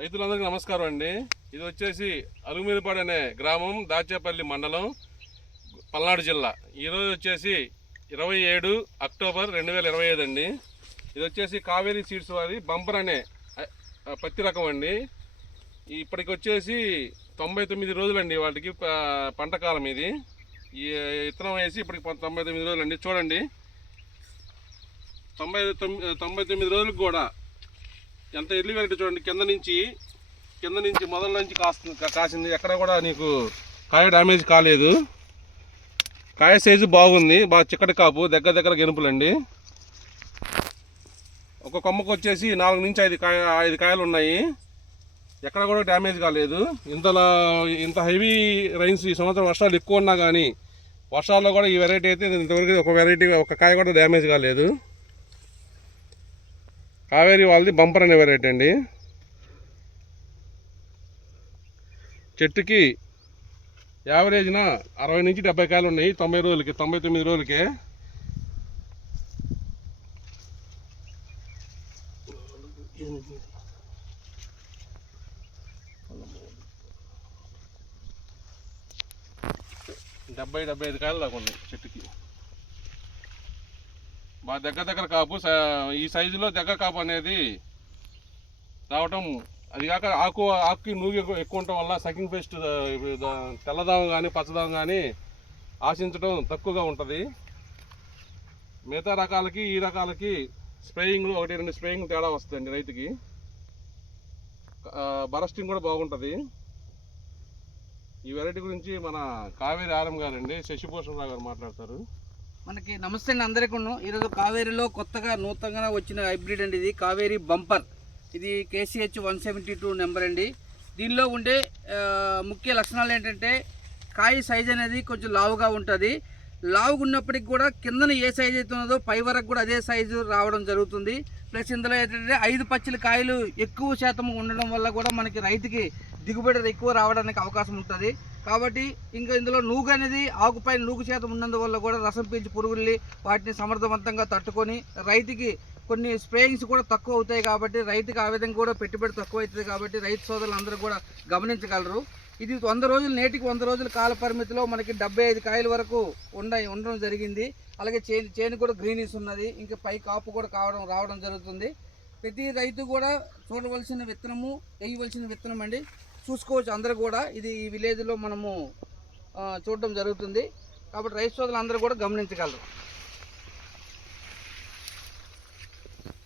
రైతులందరికీ నమస్కారం అండి. ఇది వచ్చేసి అలుగుమీదపాడు అనే గ్రామం, దాచేపల్లి మండలం, పల్నాడు జిల్లా. ఈరోజు వచ్చేసి 27 అక్టోబర్ 2025 అండి. ఇది వచ్చేసి కావేరీ సీడ్స్ వారి బంపర్ అనే పత్తి రకం అండి. ఇప్పటికి వచ్చేసి 99 రోజులండి వాటికి పంట కాలం. ఇది ఈ విత్తనం వేసి ఇప్పటికి 99 రోజులండి. చూడండి, 99 రోజులకు కూడా ఎంత ఎర్లీ వెరైటీ చూడండి. కింద నుంచి మొదల నుంచి కాసింది. ఎక్కడ కూడా నీకు కాయ డ్యామేజ్ కాలేదు. కాయ సైజు బాగుంది, బాగా చిక్కటి కాపు, దగ్గర గెనుపులండి. ఒక కొమ్మకు వచ్చేసి 4 నుంచి 5 కాయలు ఉన్నాయి. ఎక్కడ కూడా డ్యామేజ్ కాలేదు. ఇంత హెవీ రైన్స్ ఈ సంవత్సరం వర్షాలు ఎక్కువ ఉన్నా కానీ వర్షాల్లో కూడా ఈ వెరైటీ అయితే ఇంతవరకు ఒక కాయ కూడా డ్యామేజ్ కాలేదు. కావేరీ వాళ్ళది బంపర్ అనే వెరైటీ అండి. చెట్టుకి యావరేజ్న 60 నుంచి 70 కాయలు ఉన్నాయి 90 రోజులకి, 99 రోజులకే. డెబ్బై 75 కాయలు దాకా ఉన్నాయి చెట్టుకి. బాగా దగ్గర కాపు. ఈ సైజులో దగ్గర కాపు అనేది రావటం, అది కాక ఆకుకి నూగి ఎక్కువ ఉండటం వల్ల సకింగ్ పేస్ట్, తెల్లదాము కానీ పచ్చదాము కానీ ఆశించడం తక్కువగా ఉంటుంది. మిగతా రకాలకి ఈ రకాలకి స్ప్రేయింగ్లు 1-2 స్ప్రేయింగ్ తేడా వస్తుందండి రైతుకి. బరస్టింగ్ కూడా బాగుంటుంది. ఈ వెరైటీ గురించి మన కావేరీ ఆర్ఎం గారండి, శశిభూషణ్ రావు గారు మాట్లాడతారు. మనకి నమస్తే అండి అందరికీ. ఈరోజు కావేరీలో కొత్తగా నూతనంగా వచ్చిన హైబ్రిడ్ అండి ఇది కావేరీ బంపర్. ఇది KCH 172 నెంబర్ అండి. దీనిలో ఉండే ముఖ్య లక్షణాలు ఏంటంటే కాయ సైజ్ అనేది కొంచెం లావుగా ఉంటుంది. లావుగా ఉన్నప్పటికి కూడా కిందన ఏ సైజు అయితే ఉన్నదో పై వరకు కూడా అదే సైజు రావడం జరుగుతుంది. ప్లస్ ఇందులో ఏంటంటే 5 పచ్చిల కాయలు ఎక్కువ శాతం ఉండడం వల్ల కూడా మనకి రైతుకి దిగుబడి ఎక్కువ రావడానికి అవకాశం ఉంటుంది. కాబట్టి ఇంకా ఇందులో నూగు అనేది ఆకుపై నూగు శాతం ఉన్నందువల్ల కూడా రసం పీల్చి పురుగుల్ని వాటిని సమర్థవంతంగా తట్టుకొని రైతుకి కొన్ని స్ప్రేయింగ్స్ కూడా తక్కువ అవుతాయి. కాబట్టి రైతుకి ఆ విధంగా కూడా పెట్టుబడి తక్కువ అవుతుంది. కాబట్టి రైతు సోదరులు అందరూ కూడా గమనించగలరు. ఇది 100 రోజులు, నేటికి 100 రోజుల కాల పరిమితిలో మనకి 75 కాయల వరకు ఉండడం జరిగింది. అలాగే చేను కూడా గ్రీనిష్ ఉన్నది. ఇంకా పై కాపు కూడా రావడం జరుగుతుంది. ప్రతి రైతు కూడా చూడవలసిన విత్తనము, వేయవలసిన విత్తనం అండి. చూసుకోవచ్చు అందరూ కూడా. ఇది ఈ విలేజ్లో మనము చూడడం జరుగుతుంది. కాబట్టి రైతు సోదరులు అందరూ కూడా గమనించగలరు.